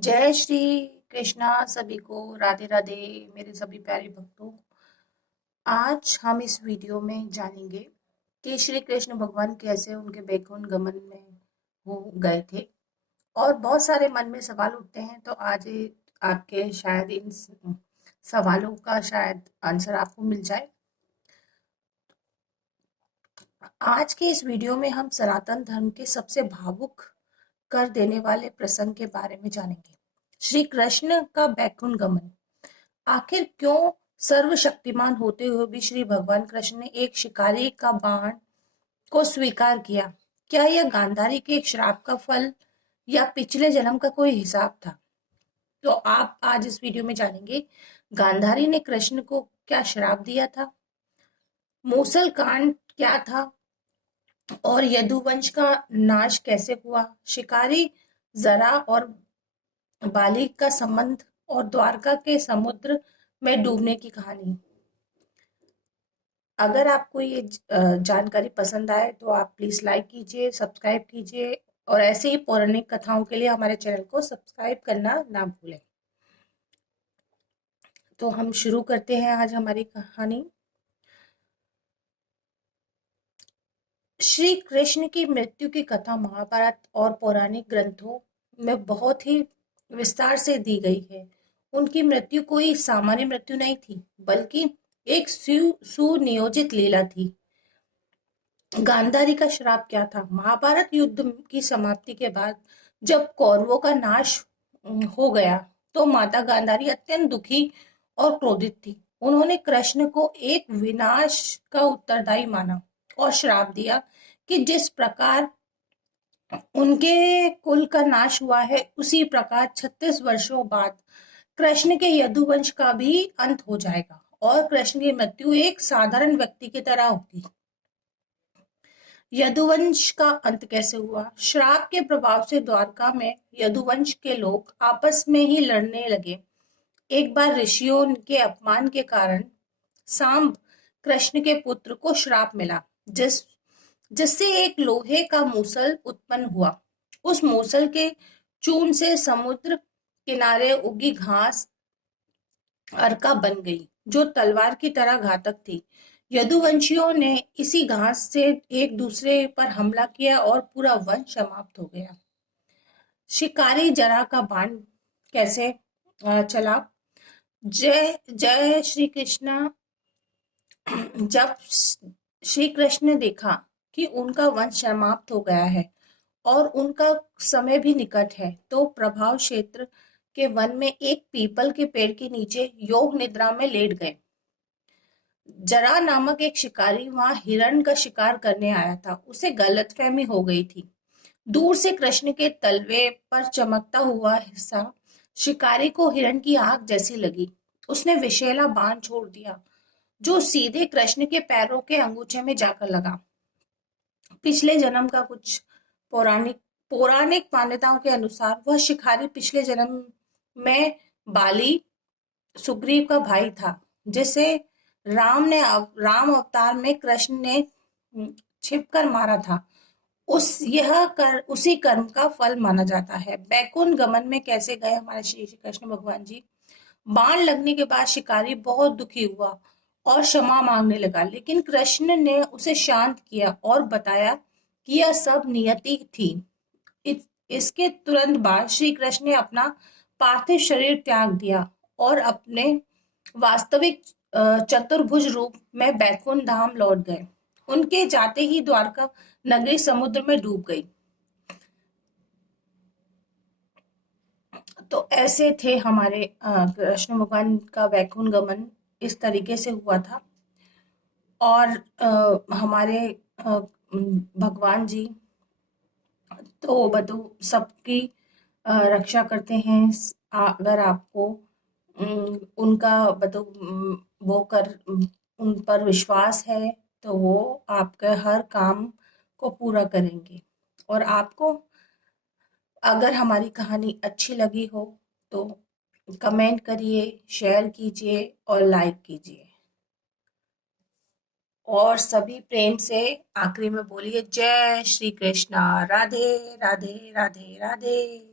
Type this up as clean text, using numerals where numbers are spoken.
जय श्री कृष्णा सभी को। राधे राधे मेरे सभी प्यारे भक्तों। आज हम इस वीडियो में जानेंगे कि श्री कृष्ण भगवान कैसे उनके बैकुंठ गमन में हो गए थे। और बहुत सारे मन में सवाल उठते हैं, तो आज आपके शायद इन सवालों का शायद आंसर आपको मिल जाए। आज के इस वीडियो में हम सनातन धर्म के सबसे भावुक कर देने वाले प्रसंग के बारे में जानेंगे। श्री कृष्ण का बैकुंठ गमन। आखिर क्यों सर्वशक्तिमान होते हुए भी श्री भगवान कृष्ण ने एक शिकारी का बाण को स्वीकार किया? क्या यह गांधारी के एक श्राप का फल या पिछले जन्म का कोई हिसाब था? तो आप आज इस वीडियो में जानेंगे गांधारी ने कृष्ण को क्या श्राप दिया था, मूसल कांड क्या था, और यदुवंश का नाश कैसे हुआ, शिकारी जरा और बाली का संबंध, और द्वारका के समुद्र में डूबने की कहानी। अगर आपको ये जानकारी पसंद आए तो आप प्लीज लाइक कीजिए, सब्सक्राइब कीजिए, और ऐसे ही पौराणिक कथाओं के लिए हमारे चैनल को सब्सक्राइब करना ना भूलें। तो हम शुरू करते हैं आज हमारी कहानी। श्री कृष्ण की मृत्यु की कथा महाभारत और पौराणिक ग्रंथों में बहुत ही विस्तार से दी गई है। उनकी मृत्यु कोई सामान्य मृत्यु नहीं थी, बल्कि एक सुनियोजित लीला थी। गांधारी का श्राप क्या था? महाभारत युद्ध की समाप्ति के बाद जब कौरवों का नाश हो गया, तो माता गांधारी अत्यंत दुखी और क्रोधित थी। उन्होंने कृष्ण को एक विनाश का उत्तरदायी माना और श्राप दिया कि जिस प्रकार उनके कुल का नाश हुआ है, उसी प्रकार 36 वर्षों बाद कृष्ण के यदुवंश का भी अंत हो जाएगा और कृष्ण की मृत्यु एक साधारण व्यक्ति की तरह होगी। यदुवंश का अंत कैसे हुआ? श्राप के प्रभाव से द्वारका में यदुवंश के लोग आपस में ही लड़ने लगे। एक बार ऋषियों के अपमान के कारण सांब कृष्ण के पुत्र को श्राप मिला, जिससे एक लोहे का मूसल उत्पन्न हुआ। उस मूसल के चूर्ण से समुद्र किनारे उगी घास अर्का बन गई, जो तलवार की तरह घातक थी। यदुवंशियों ने इसी घास से एक दूसरे पर हमला किया और पूरा वंश समाप्त हो गया। शिकारी जरा का बाण कैसे चला? जय जय श्री कृष्ण। जब श्री कृष्ण ने देखा कि उनका वंश समाप्त हो गया है और उनका समय भी निकट है, तो प्रभाव क्षेत्र के वन में एक पीपल के पेड़ के नीचे योग निद्रा में लेट गए। जरा नामक एक शिकारी वहां हिरण का शिकार करने आया था। उसे गलतफहमी हो गई थी। दूर से कृष्ण के तलवे पर चमकता हुआ हिस्सा शिकारी को हिरण की आंख जैसी लगी। उसने विषैला बाण छोड़ दिया, जो सीधे कृष्ण के पैरों के अंगूछे में जाकर लगा। पिछले जन्म का कुछ पौराणिक पौराणिक मान्यताओं के अनुसार वह शिकारी पिछले जन्म में बाली सुग्रीव का भाई था, जिसे राम अवतार में कृष्ण ने छिपकर मारा था। उसी कर्म का फल माना जाता है। बैकुंठ गमन में कैसे गए हमारे श्री कृष्ण भगवान जी? बाण लगने के बाद शिकारी बहुत दुखी हुआ और क्षमा मांगने लगा, लेकिन कृष्ण ने उसे शांत किया और बताया कि यह सब नियति थी। इसके तुरंत बाद श्री कृष्ण ने अपना पार्थिव शरीर त्याग दिया और अपने वास्तविक चतुर्भुज रूप में बैकुंठ धाम लौट गए। उनके जाते ही द्वारका नगरी समुद्र में डूब गई। तो ऐसे थे हमारे कृष्ण भगवान का बैकुंठ गमन, इस तरीके से हुआ था। और हमारे भगवान जी तो बतू सबकी रक्षा करते हैं। अगर आपको उनका बतू वो कर उन पर विश्वास है, तो वो आपके हर काम को पूरा करेंगे। और आपको अगर हमारी कहानी अच्छी लगी हो तो कमेंट करिए, शेयर कीजिए और लाइक कीजिए। और सभी प्रेम से आखिरी में बोलिए जय श्री कृष्णा। राधे राधे राधे राधे।